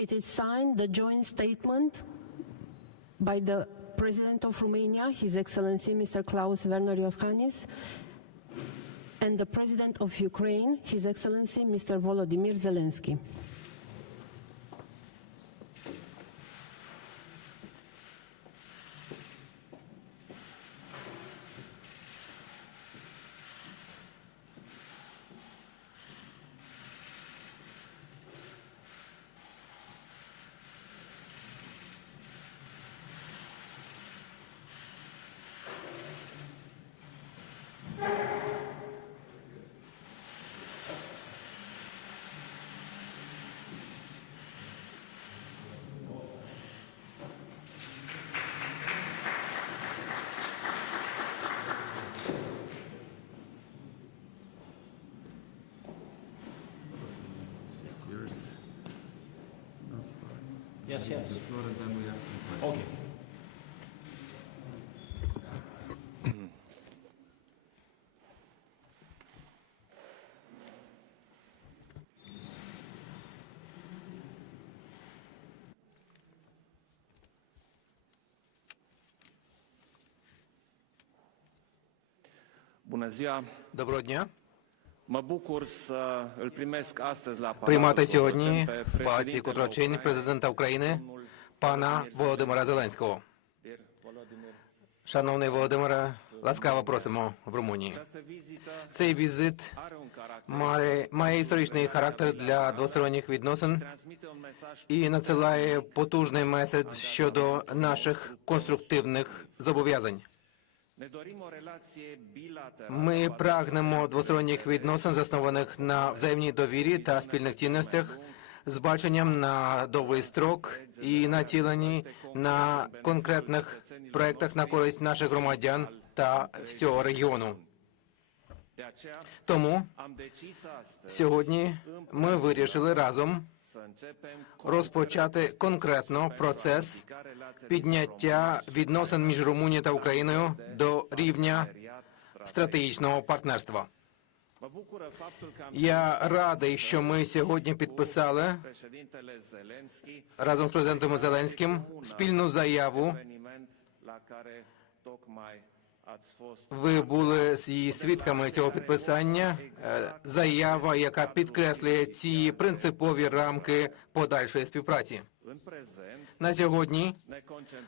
It is signed the joint statement by the President of Romania, His Excellency Mr. Klaus Werner Iohannis, and the President of Ukraine, His Excellency Mr. Volodymyr Zelensky. Yes, yes. The floor and then we have some questions. Okay. Bună ziua! Доброго дня. Е, приймати сьогодні в палаці Котрочень президента України пана Володимира Зеленського. Шановний Володимире, ласкаво просимо в Румунії. Цей візит має, має історичний характер для двосторонніх відносин і надсилає потужний меседж щодо наших конструктивних зобов'язань. Ми прагнемо двосторонніх відносин, заснованих на взаємній довірі та спільних цінностях, з баченням на довгий строк і націлені на конкретних проектах на користь наших громадян та всього регіону. Тому сьогодні ми вирішили разом розпочати конкретно процес підняття відносин між Румунією та Україною до рівня стратегічного партнерства. Я радий, що ми сьогодні підписали разом з президентом Зеленським спільну заяву ви були з свідками цього підписання. Е, заява, яка підкреслює ці принципові рамки подальшої співпраці. На сьогодні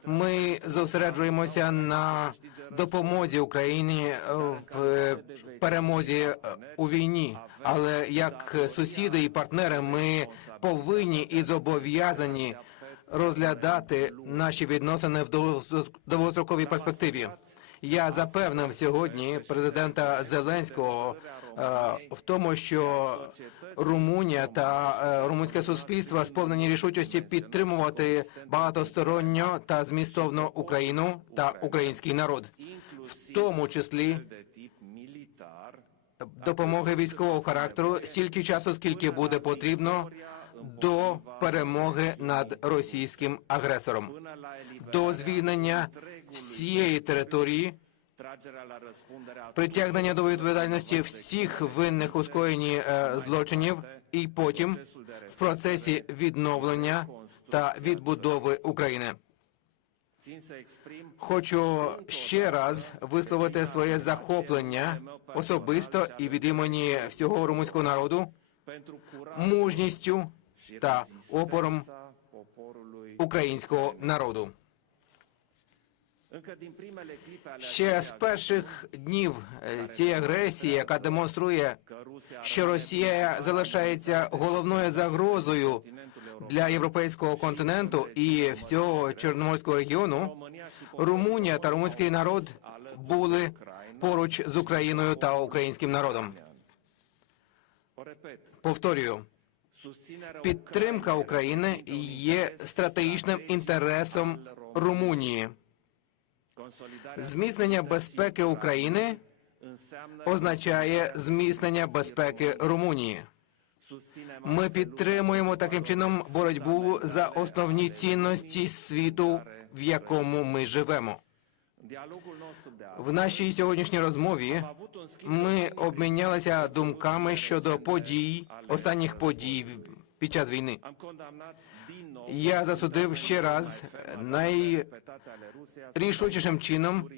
ми зосереджуємося на допомозі Україні в е, перемозі е, у війні. Але як сусіди і партнери, ми повинні і зобов'язані розглядати наші відносини в довгостроковій перспективі. Я запевнив сьогодні президента Зеленського е, в тому, що Румунія та е, румунське суспільство сповнені рішучості підтримувати багатосторонньо та змістовно Україну та український народ, в тому числі допомоги військового характеру стільки часу, скільки буде потрібно. До перемоги над російським агресором до звільнення всієї території, притягнення до відповідальності всіх винних у скоєнні е, злочинів, і потім в процесі відновлення та відбудови України. Хочу ще раз висловити своє захоплення особисто і від імені всього румунського народу мужністю та опором українського народу ще з перших днів е, цієї агресії, яка демонструє, що Росія залишається головною загрозою для європейського континенту і всього Чорноморського регіону. Румунія та румунський народ були поруч з Україною та українським народом. Повторюю. Підтримка України є стратегічним інтересом Румунії. Зміцнення безпеки України означає зміцнення безпеки Румунії. Ми підтримуємо таким чином боротьбу за основні цінності світу, в якому ми живемо. В нашій сьогоднішній розмові ми обмінялися думками щодо подій, останніх подій під час війни я засудив ще раз найрішучішим чином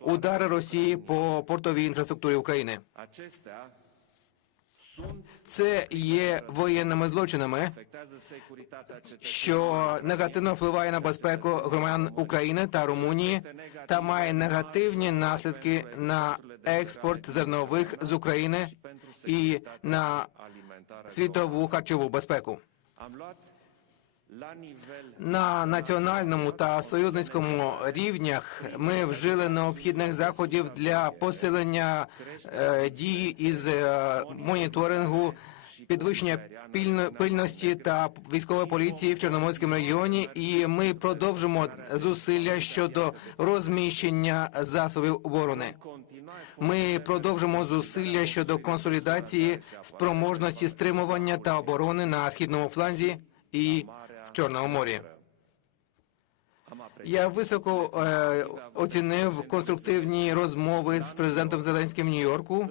удари Росії по портовій інфраструктурі України. Це є воєнними злочинами, що негативно впливає на безпеку громадян України та Румунії та має негативні наслідки на експорт зернових з України і на світову харчову безпеку. На національному та союзницькому рівнях ми вжили необхідних заходів для посилення е, дій із е, моніторингу. Підвищення пильності та військової поліції в Чорноморському регіоні, і ми продовжимо зусилля щодо розміщення засобів оборони. Ми продовжимо зусилля щодо консолідації спроможності стримування та оборони на східному фланзі і Чорного моря Я високо е, оцінив конструктивні розмови з президентом Зеленським Нью-Йорку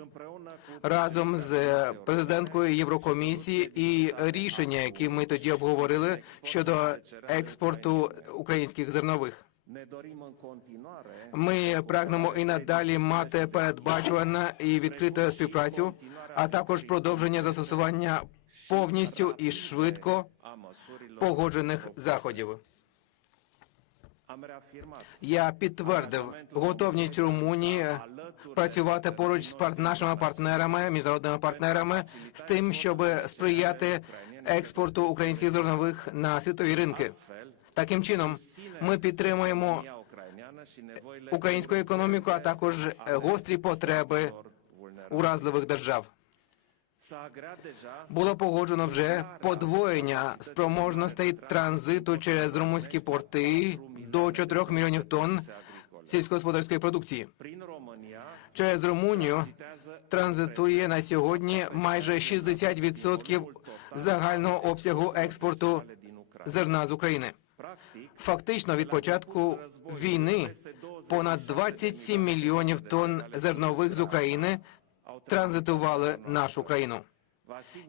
разом з е, президенткою Єврокомісії і рішення, які ми тоді обговорили щодо експорту українських зернових. Ми прагнемо і надалі мати передбачувана і відкриту співпрацю, а також продовження застосування повністю і швидко погоджених заходів. Я підтвердив готовність Румунії працювати поруч з пар нашими партнерами, міжнародними партнерами, з тим, щоб сприяти експорту українських зернових на світові ринки. Таким чином ми підтримуємо українську економіку, а також гострі потреби уразливих держав. Було погоджено вже подвоєння спроможностей транзиту через румунські порти до 4 мільйонів тонн сільськогосподарської продукції. через Румунію транзитує на сьогодні майже 60% загального обсягу експорту зерна з України. Фактично від початку війни понад 27 мільйонів тонн зернових з України транзитували нашу країну.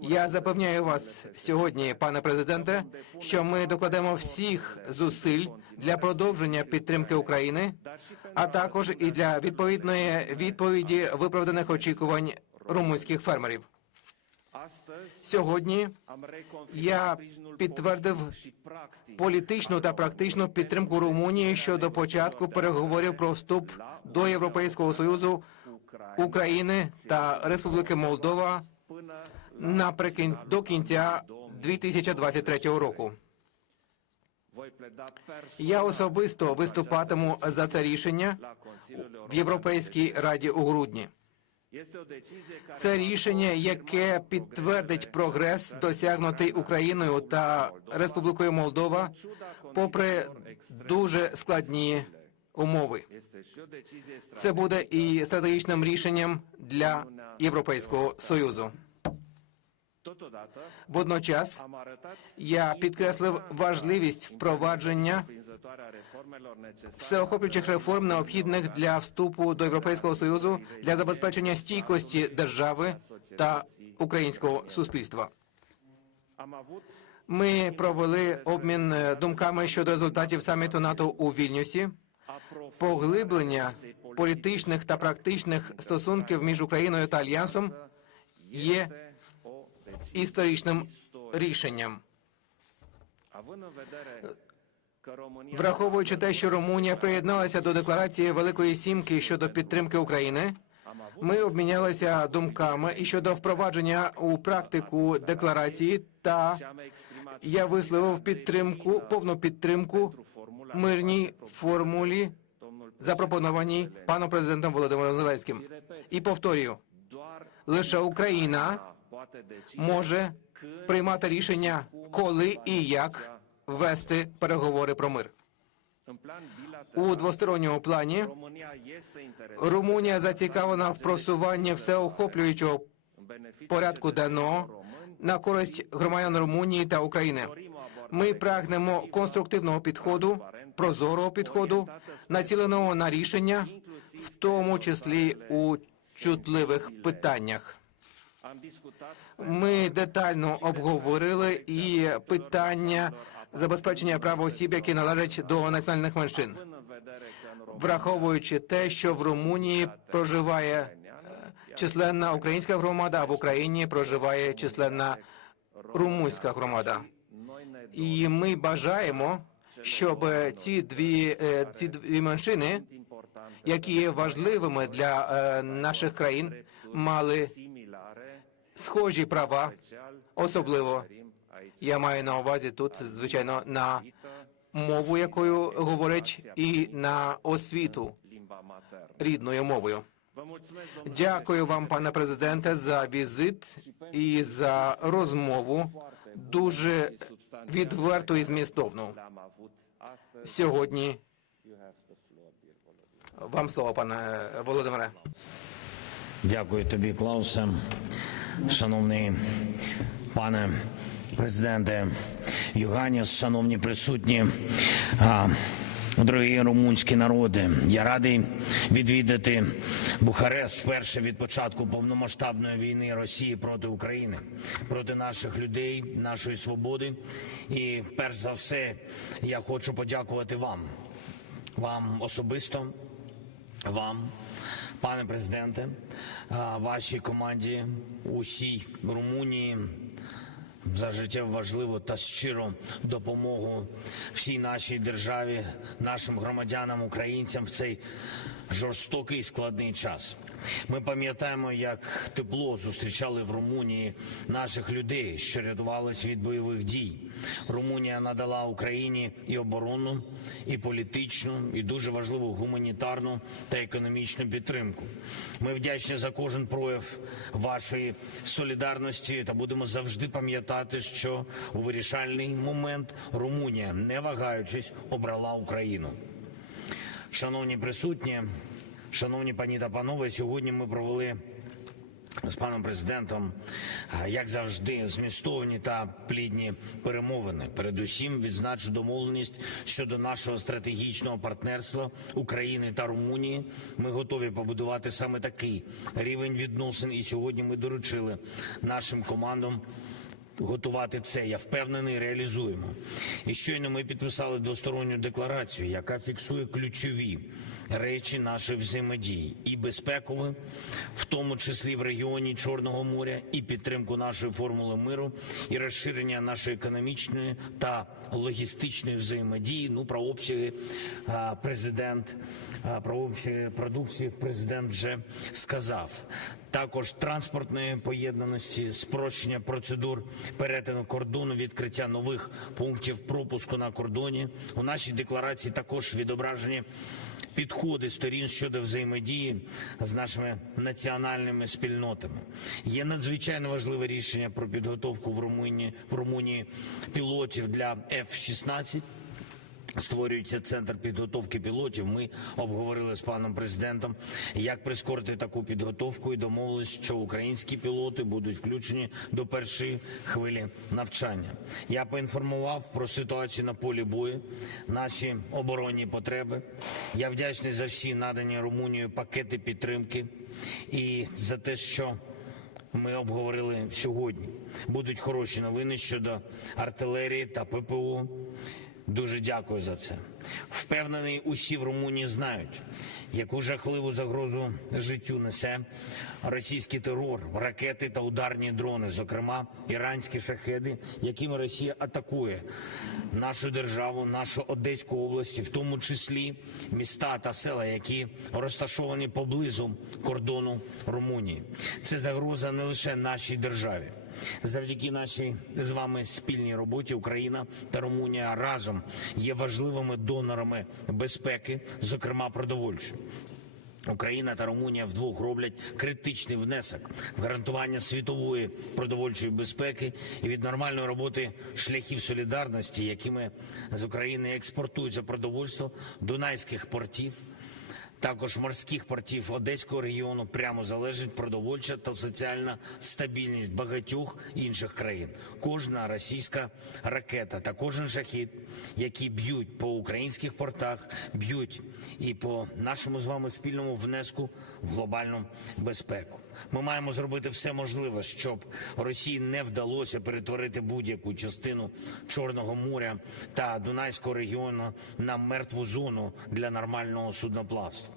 Я запевняю вас сьогодні, пане президенте, що ми докладемо всіх зусиль для продовження підтримки України, а також і для відповідної відповіді виправданих очікувань румунських фермерів. Сьогодні я підтвердив політичну та практичну підтримку Румунії щодо початку переговорів про вступ до Європейського союзу України та Республіки Молдова наприкін до кінця 2023 року. Я особисто виступатиму за це рішення в Європейській раді у грудні. Це рішення, яке підтвердить прогрес, досягнутий Україною та Республікою Молдова, попри дуже складні умови. Це буде і стратегічним рішенням для Європейського союзу. Водночас я підкреслив важливість впровадження всеохоплюючих реформ, необхідних для вступу до європейського союзу для забезпечення стійкості держави та українського суспільства. Ми провели обмін думками щодо результатів саміту НАТО у Вільнюсі поглиблення політичних та практичних стосунків між Україною та Альянсом є історичним рішенням. Враховуючи те, що Румунія приєдналася до декларації Великої Сімки щодо підтримки України. Ми обмінялися думками і щодо впровадження у практику декларації, та я висловив підтримку, повну підтримку мирній формулі, запропонованій паном президентом Володимиром Зеленським. І повторюю, лише Україна може приймати рішення, коли і як вести переговори про мир. У двосторонньому плані Румунія зацікавлена в просуванні всеохоплюючого порядку денного на користь громадян Румунії та України. Ми прагнемо конструктивного підходу прозорого підходу, націленого на рішення, в тому числі у чутливих питаннях. Ми детально обговорили і питання забезпечення прав осіб, які належать до національних меншин, враховуючи те, що в Румунії проживає е, численна українська громада, а в Україні проживає численна румунська громада. І ми бажаємо щоб е, ці дві е, ці дві меншини, які є важливими для е, наших країн, мали схожі права, особливо я маю на увазі тут, звичайно, на мову, якою говорять, і на освіту рідною мовою. Дякую вам, пане президенте, за візит і за розмову дуже відверту і змістовну сьогодні. Вам слово, пане Володимире. Дякую тобі, Клаусе, шановний пане президенте Юганіс, шановні присутні. Дорогі румунські народи, я радий відвідати Бухарест вперше від початку повномасштабної війни Росії проти України, проти наших людей, нашої свободи. І перш за все, я хочу подякувати вам, вам особисто, вам, пане президенте, вашій команді, усій Румунії за життєво важливу та щиру допомогу всій нашій державі, нашим громадянам, українцям в цей жорстокий складний час. Ми пам'ятаємо, як тепло зустрічали в Румунії наших людей, що рятувались від бойових дій. Румунія надала Україні і оборонну, і політичну, і дуже важливу гуманітарну та економічну підтримку. Ми вдячні за кожен прояв вашої солідарності та будемо завжди пам'ятати, що у вирішальний момент Румунія, не вагаючись, обрала Україну. Шановні присутні, шановні пані та панове, сьогодні ми провели з паном президентом, е, як завжди, змістовні та плідні перемовини. Передусім, відзначу домовленість щодо нашого стратегічного партнерства України та Румунії. Ми готові побудувати саме такий рівень відносин. І сьогодні ми доручили нашим командам готувати це. Я впевнений, реалізуємо. І щойно ми підписали двосторонню декларацію, яка фіксує ключові речі нашої взаємодії і безпекову, в тому числі в регіоні Чорного моря, і підтримку нашої формули миру, і розширення нашої економічної та логістичної взаємодії. Ну про обсяги президент про обсяги продукції президент вже сказав. Також транспортної поєднаності, спрощення процедур перетину кордону, відкриття нових пунктів пропуску на кордоні. У нашій декларації також відображені підходи сторін щодо взаємодії з нашими національними спільнотами. Є надзвичайно важливе рішення про підготовку в Румунії в Румунії пілотів для F-16. Створюється центр підготовки пілотів. Ми обговорили з паном президентом, як прискорити таку підготовку і домовились, що українські пілоти будуть включені до першої хвилі навчання. Я поінформував про ситуацію на полі бою, наші оборонні потреби. Я вдячний за всі надані Румунією пакети підтримки і за те, що ми обговорили сьогодні. Будуть хороші новини щодо артилерії та ППО. Дуже дякую за це. Впевнений, усі в Румунії знають, яку жахливу загрозу життю несе російський терор, ракети та ударні дрони, зокрема іранські шахеди, якими Росія атакує нашу державу, нашу Одеську область, в тому числі міста та села, які розташовані поблизу кордону Румунії. Це загроза не лише нашій державі. Завдяки нашій з вами спільній роботі Україна та Румунія разом є важливими донорами безпеки, зокрема продовольчої. Україна та Румунія вдвох роблять критичний внесок в гарантування світової продовольчої безпеки і від нормальної роботи шляхів солідарності, якими з України експортується продовольство дунайських портів також морських портів Одеського регіону прямо залежить продовольча та соціальна стабільність багатьох інших країн. Кожна російська ракета та кожен шахід, які б'ють по українських портах, б'ють і по нашому з вами спільному внеску в глобальну безпеку. Ми маємо зробити все можливе, щоб Росії не вдалося перетворити будь-яку частину Чорного моря та Дунайського регіону на мертву зону для нормального судноплавства.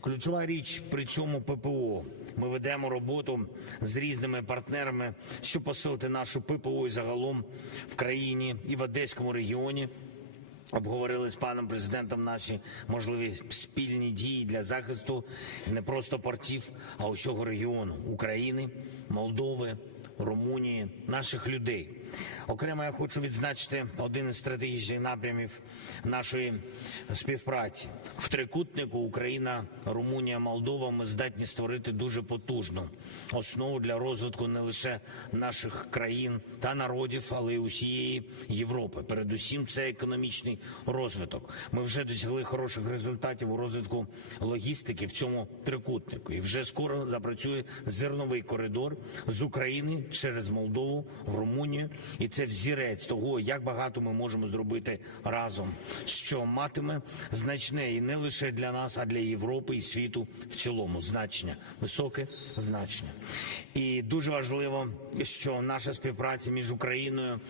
Ключова річ при цьому ППО. Ми ведемо роботу з різними партнерами, щоб посилити нашу ППО і загалом в країні і в Одеському регіоні. Обговорили з паном президентом наші можливі спільні дії для захисту не просто портів, а усього регіону України, Молдови, Румунії, наших людей. Окремо, я хочу відзначити один із стратегічних напрямів нашої співпраці в трикутнику Україна, Румунія, Молдова. Ми здатні створити дуже потужну основу для розвитку не лише наших країн та народів, але й усієї Європи. Передусім, це економічний розвиток. Ми вже досягли хороших результатів у розвитку логістики в цьому трикутнику, і вже скоро запрацює зерновий коридор з України через Молдову в Румунію і це взірець того, як багато ми можемо зробити разом, що матиме значне і не лише для нас, а для Європи і світу в цілому. Значення високе значення. І дуже важливо, що наша співпраця між Україною,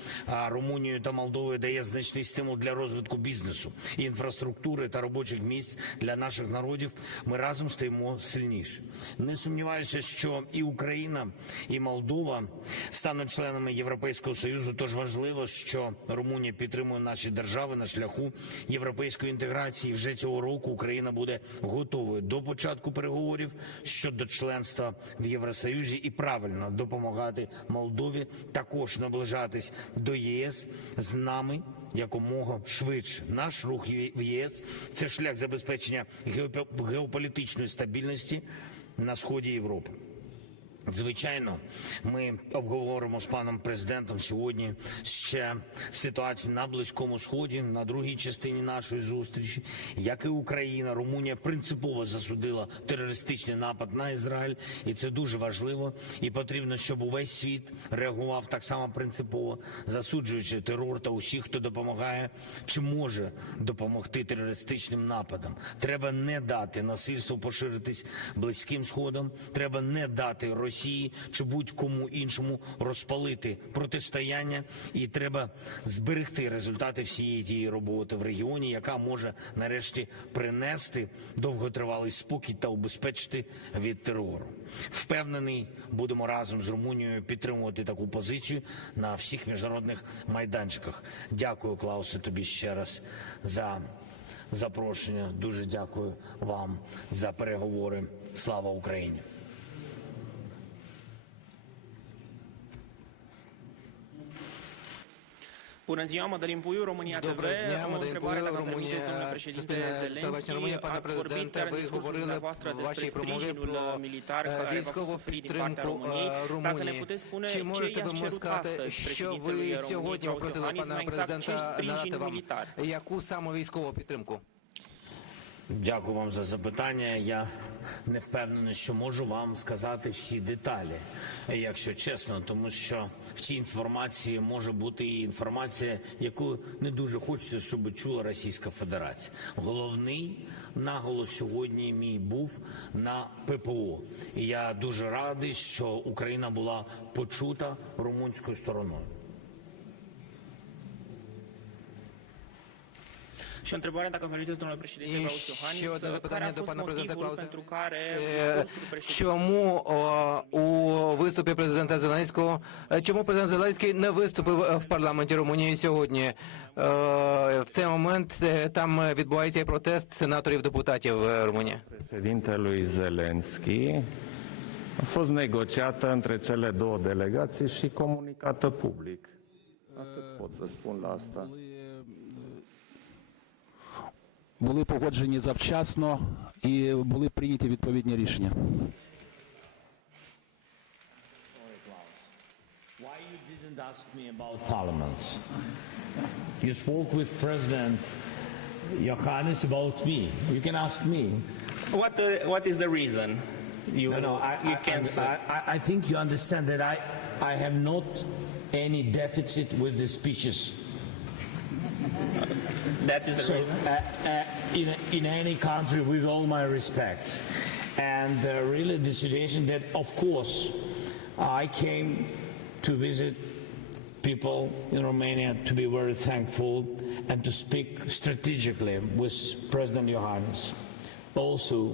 Румунією та Молдовою дає значний стимул для розвитку бізнесу, інфраструктури та робочих місць для наших народів. Ми разом стаємо сильніше. Не сумніваюся, що і Україна, і Молдова стануть членами європейського союзу. Тож важливо, що Румунія підтримує наші держави на шляху європейської інтеграції. Вже цього року Україна буде готовою до початку переговорів щодо членства в Євросоюзі і правильно допомагати Молдові також наближатись до ЄС з нами якомога швидше. Наш рух в ЄС це шлях забезпечення геополітичної стабільності на сході Європи. Звичайно, ми обговоримо з паном президентом сьогодні ще ситуацію на близькому сході на другій частині нашої зустрічі. Як і Україна, Румунія принципово засудила терористичний напад на Ізраїль, і це дуже важливо. І потрібно, щоб увесь світ реагував так само принципово, засуджуючи терор та усіх, хто допомагає чи може допомогти терористичним нападам. Треба не дати насильству поширитись близьким сходом. Треба не дати Росії Росії чи будь-кому іншому розпалити протистояння, і треба зберегти результати всієї тієї роботи в регіоні, яка може нарешті принести довготривалий спокій та убезпечити від терору. Впевнений, будемо разом з Румунією підтримувати таку позицію на всіх міжнародних майданчиках. Дякую, Клаусе, тобі ще раз за. Запрошення дуже дякую вам за переговори. Слава Україні. Bună ziua, Mădălin Puiu, România TV. Доброго дня, Am o Мадалін întrebare Пуйо, dacă îmi permiteți, domnule Румунія. președinte Спе- Товариш Zelenski. Румунія, пане Ați vorbit президенте, chiar în ви discursul говорили dumneavoastră в despre вашій промові sprijinul про militar е, care va fi військову oferit din partea підтримку României. е, Dacă ne Румунії. puteți spune Чи ce можете, i-ați думаю, cerut сказати, astăzi що președintelui ви României, сьогодні Claus попросили Iohannis, пана mai exact ce президента спrijin Надати вам, militar? яку саме військову підтримку? Дякую вам за запитання. Я не впевнений, що можу вам сказати всі деталі, якщо чесно, тому що в цій інформації може бути і інформація, яку не дуже хочеться, щоб чула Російська Федерація. Головний наголос сьогодні мій був на ППО. І Я дуже радий, що Україна була почута румунською стороною. Și o întrebare, dacă îmi permiteți, domnule președinte Claus Iohannis, ще одне care запитання a до fost пана президента motivul Клаузе. pentru care Чому у виступі президента Зеленського чому президент Зеленський не виступив в парламенті Румунії сьогодні? В цей момент там відбувається і протест сенаторів депутатів е, Румунії. Președintelui Zelenski a fost negociată între cele două delegații și comunicată public. Atât pot să spun la asta були погоджені завчасно і були прийняті відповідні рішення. ask me about parliament. You spoke with President Johannes about me. You can ask me. What, uh, what is the reason? You, no, no, I, you I, can I, I, I think you understand that I, I have not any deficit with the speeches That is the so, reason. Uh, uh, in, in any country, with all my respect, and uh, really the situation that, of course, I came to visit people in Romania to be very thankful and to speak strategically with President Johannes. Also,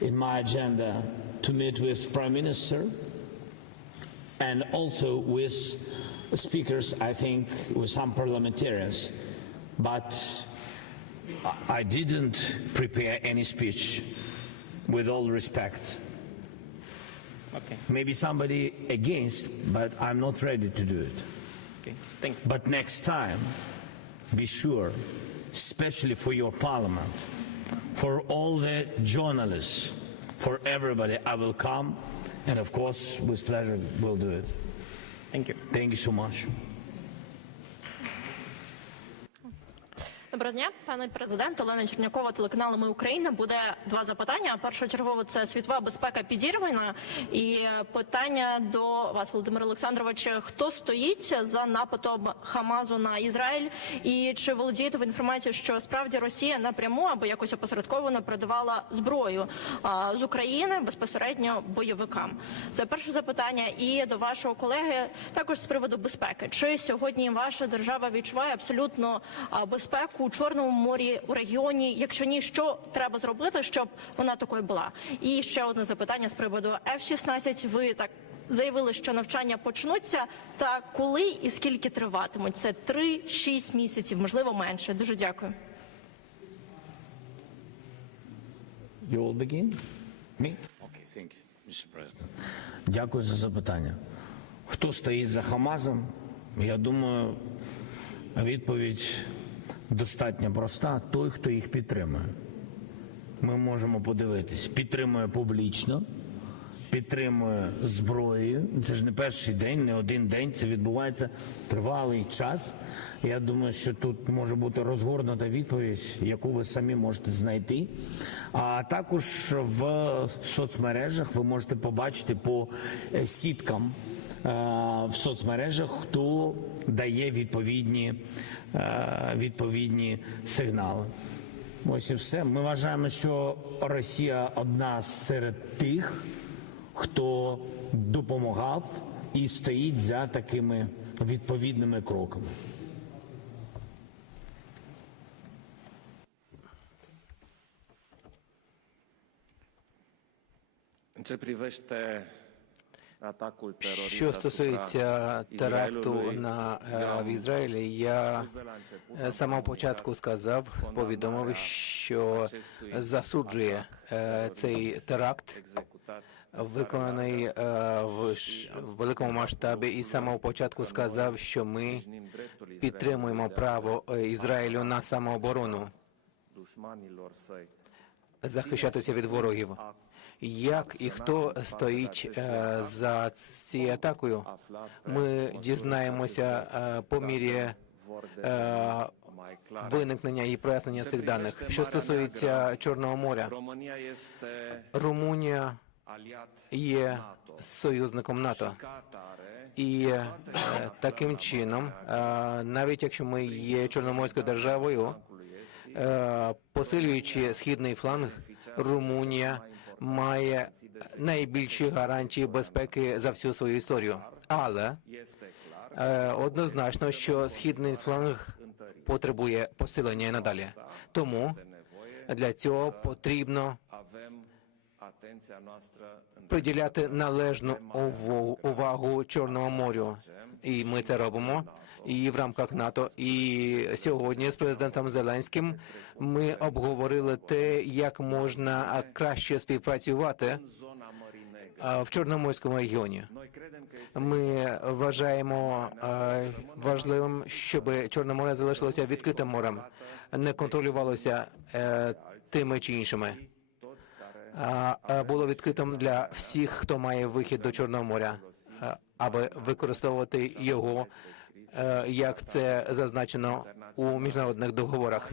in my agenda, to meet with Prime Minister and also with speakers, I think, with some parliamentarians but I didn't prepare any speech, with all respect. Okay. Maybe somebody against, but I'm not ready to do it. Okay. Thank you. But next time, be sure, especially for your parliament, for all the journalists, for everybody, I will come, and of course, with pleasure, we'll do it. Thank you. Thank you so much. Доброго дня, пане президент, Олена Чернякова, телеканал Ми Україна. Буде два запитання. Першочергово це світова безпека підірвана. І питання до вас, Володимир Олександрович, хто стоїть за нападом Хамазу на Ізраїль? І чи володієте ви інформацією, що справді Росія напряму або якось опосередковано продавала зброю з України безпосередньо бойовикам? Це перше запитання. І до вашого колеги також з приводу безпеки, чи сьогодні ваша держава відчуває абсолютно безпеку? у чорному морі у регіоні? Якщо ні, що треба зробити, щоб вона такою була? І ще одне запитання з приводу F-16. Ви так. Заявили, що навчання почнуться, та коли і скільки триватимуть? Це 3-6 місяців, можливо, менше. Дуже дякую. You will begin? Me? Okay, thank you, Mr. President. Дякую за запитання. Хто стоїть за Хамазом? Я думаю, відповідь достатньо проста той, хто їх підтримує. Ми можемо подивитись, підтримує публічно, підтримує зброєю. Це ж не перший день, не один день. Це відбувається тривалий час. Я думаю, що тут може бути розгорнута відповідь, яку ви самі можете знайти. А також в соцмережах ви можете побачити по е, сіткам е, в соцмережах, хто дає відповідні. Е, відповідні сигнали. Ось і все. Ми вважаємо, що Росія одна серед тих, хто допомагав і стоїть за такими відповідними кроками. Це привести що стосується теракту на е, в Ізраїлі, я е, самого початку сказав, повідомив, що засуджує е, цей теракт, виконаний в великому масштабі, і з самого початку сказав, що ми підтримуємо право Ізраїлю на самооборону захищатися від ворогів як і хто стоїть е, за цією атакою. Ми дізнаємося е, по мірі е, виникнення і прояснення цих даних. Що стосується Чорного моря, Румунія є союзником НАТО і таким чином, навіть якщо ми є чорноморською державою, посилюючи східний фланг, Румунія має найбільші гарантії безпеки за всю свою історію, але е, однозначно, що східний фланг потребує посилення і надалі. Тому для цього потрібно приділяти належну увагу чорного морю, і ми це робимо і в рамках НАТО. І сьогодні з президентом Зеленським ми обговорили те, як можна краще співпрацювати в Чорноморському регіоні. Ми вважаємо важливим, щоб Чорне море залишилося відкритим морем, не контролювалося е, тими чи іншими. Було відкритим для всіх, хто має вихід до Чорного моря, аби використовувати його Е, як це зазначено у міжнародних договорах.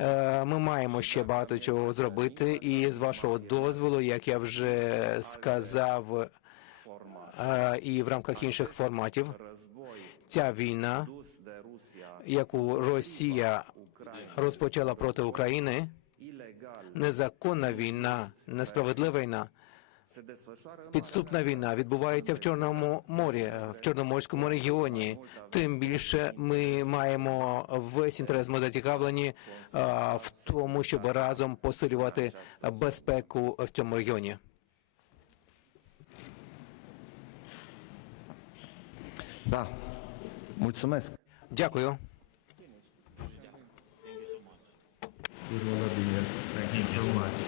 Е, ми маємо ще багато чого зробити, і з вашого дозволу, як я вже сказав, е, і в рамках інших форматів, ця війна, яку Росія розпочала проти України, незаконна війна, несправедлива війна. Підступна війна відбувається в Чорному морі, в Чорноморському регіоні. Тим більше ми маємо весь інтерес. Ми зацікавлені а, е, в тому, щоб разом посилювати безпеку в цьому регіоні. Да. Мульцумеск. Дякую. Thank